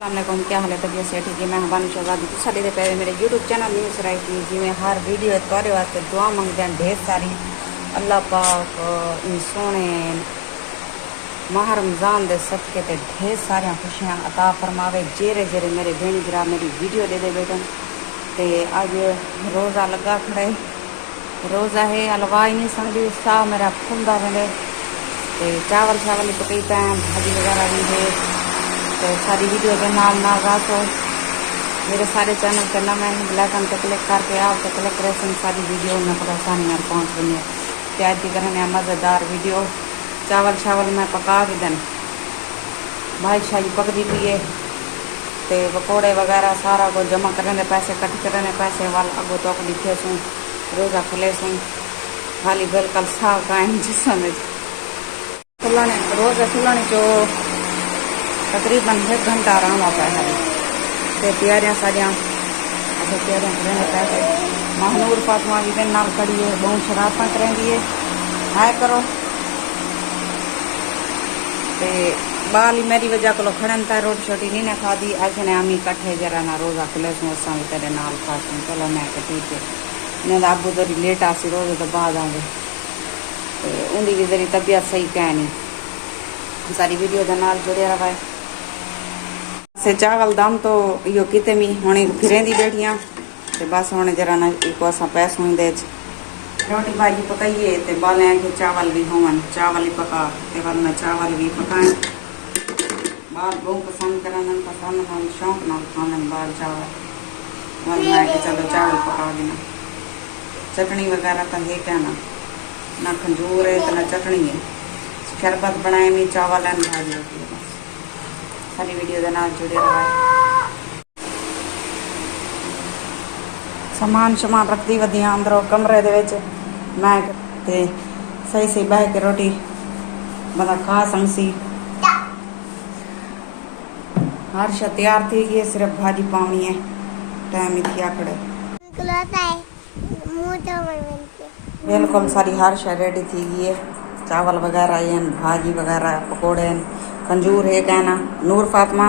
अस्सलामुअलैकुम, क्या हाल है? तबीयत से ठीक है। मैं हबानी शहजादी तो साढ़े पे मेरे यूट्यूब चैनल न्यूज़ राई थी जी। मैं हर वीडियो तोरे वास्ते दुआ मंगते हैं ढेर सारी। अल्लाह पाक इन सोने माह रमज़ान दे सदके ते ढेर सारिया खुशियाँ अता फरमावे। जेरे जेरे मेरे भेण भरा मेरी वीडियो दे बैठन ते अज रोज़ा लगा खड़े। रोज़ा है हलवा ही नहीं समझी सा मेरा फुलदा वेंदे ते चावल शावल पकई पैं भाजी वगैरह भी है। तो सारी वीडियो के नाल राखो। मेरे सारे चैनल के नाम है ब्लैक एंड क्लिक करके आप तो क्लिक करे सारी वीडियो में पता आसानी और पहुँच रही है। प्याज की करने मज़ेदार वीडियो। चावल शावल मैं पका के दिन भाई शाही पकती पिए तो पकौड़े वगैरह सारा कुछ जमा करने पैसे कट करने पैसे वाल अगो तो लिखे सूँ रोज़ा खुले सूँ खाली बिल्कुल साफ आए जिसमें खुलाने रोज़ा खुलाने जो तकरीबन 1 घंटा आराम आता है। तो तैयारियाँ सारियाँ अच्छा तैयारियाँ करेंगे पैसे महनूर फातमा भी दिन नाल खड़ी है बहुत शरारत करेंगी है हाय करो ते बाल ही मेरी वजह को खड़न था रोटी छोटी नहीं ने खादी आखने आमी कट्ठे जरा ना रोज़ा खुले सूँ असा भी तेरे नाल खासूँ। चलो मैं ठीक है नहीं तो अबू जरी लेट आसी रोज़े तो बाद आवे तो उनकी भी जरी तबीयत सही कह नहीं। सारी वीडियो के नाल जुड़े रहा से चावल दाम तो यो किते मी हुणे फिरेंदी बैठियां ते बस हुणे जरा ना इको असा पैसों ही दे रोटी भाजी पकाइए ते बाले के चावल भी होवन चावल ही पका ते बाद में चावल भी पकाएं। बाल बहुत पसंद करन पसंद हम शौक ना खाने बाल चावल वन मैं के चलो चावल पका देना। चटनी वगैरह तो है क्या ना खजूर है तो ना चटनी है शरबत बनाए में चावल एंड भाजी होती है। बस सारी वीडियो के नाल जुड़े रहा समान शमान रखती वधिया अंदरों कमरे दे विच मैं ते सही सही बह के रोटी बंदा खा सकसी। हर शा तैयार थी गई सिर्फ भाजी पानी है टाइम ही थी आकड़े बिल्कुल सारी हर शा रेडी थी गई है। चावल वगैरह भाजी वगैरह पकौड़े खंजूर है कहना नूर फातमा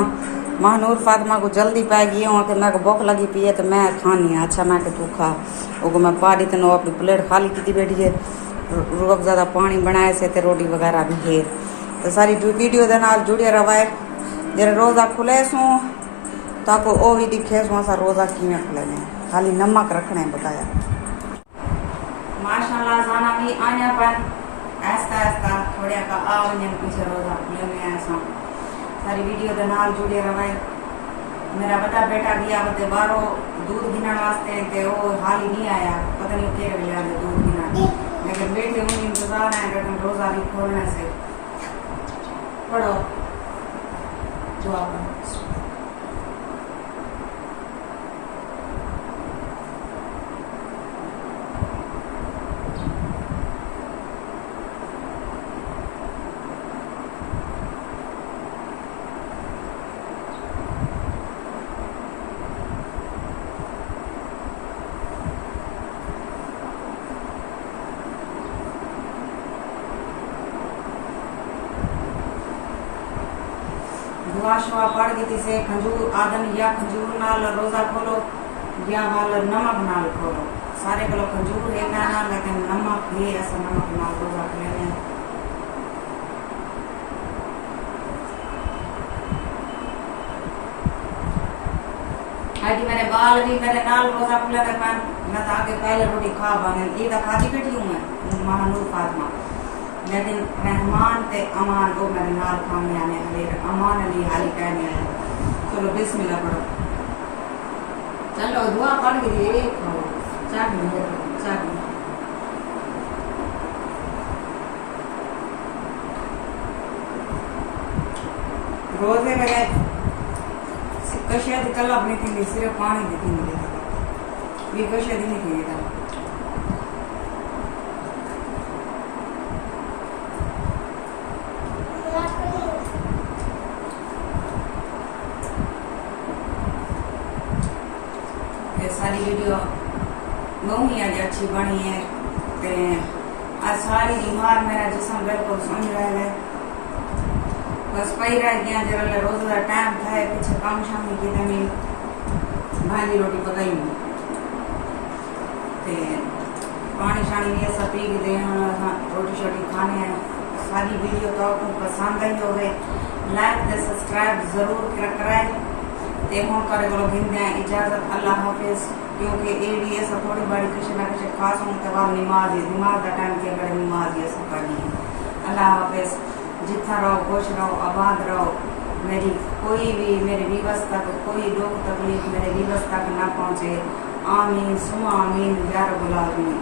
माँ नूर फातमा को जल्दी पै गई हूँ कि मैं भूख लगी पी है तो मैं खानी है। अच्छा मैं तू खा वो मैं पा दी तेन अपनी प्लेट खाली की बैठी है रूब ज़्यादा पानी बनाए से ते रोटी वगैरह भी है। तो सारी वीडियो के नाल जुड़े रवाए जरा रोज़ा खुले सूँ ताको वो भी दिखे सूँ असा रोज़ा किमें खुले ने खाली नमक रखने बताया। माशाल्लाह जाना भी आने पर ऐसा ऐसा थोड़ा का आ वजन पीछे रोज़ा खुले में ऐसा सारी वीडियो के नाल जुड़े रवाए। मेरा बड़ा बेटा गया बते बारो दूध गिनने वास्ते ते वो हाल ही नहीं आया पता नहीं क्या गया दूध गिना लेकिन बेटे मुझे इंतजार है लेकिन रोज़ा भी खोलने से पढ़ो दुआ करो। दुआ शुआ पढ़ गई से खजूर आदन या खजूर नाल रोज़ा खोलो या वाल नमक नाल खोलो सारे को खजूर है ना लेकिन नमक है ऐसा नमक नाल रोज़ा खोले आज मेरे बाल भी मेरे नाल रोज़ा खुले थे मैं तो आगे पहले रोटी खा बने ये तो खाती बैठी हूँ मैं महानूर फातमा लेकिन रहमान ते अमान वो मेरे नाल खाने आने हले अमान अली हाली कहने आए। चलो बिस्मिल्लाह पढ़ो चलो दुआ पढ़ के ये खाओ चाट रोज़े मेरे कशिया थी कल अपनी थी सिर्फ पानी दी थी भी कशिया दी नहीं थी सारी वीडियो बहुत ही आज अच्छी बनी है ते आज सारी बीमार मेरा जिसम बिल्कुल समझ रहे बस पई रह गया जरा रोज का टाइम था पीछे काम शाम की तमी भाई रोटी पकाई ते पानी शानी भी ऐसा पी के रोटी शोटी खाने हैं। सारी वीडियो तो आपको पसंद आई हो गए लाइक ते सब्सक्राइब जरूर कराए ते हुण करे को गिनदे हैं इजाजत अल्लाह हाफिज क्योंकि ये भी ऐसा थोड़ी बड़ी किसी ना किसी खास होने के बाद नमाज का टाइम के बड़े नमाज ये सब पढ़नी है। अल्लाह हाफिज जितना रहो खुश रहो आबाद रहो मेरी कोई भी मेरे विवश तक कोई दुख तकलीफ मेरे विवश तक ना पहुँचे आमीन सुमा आमीन या रब्बुल आलमीन।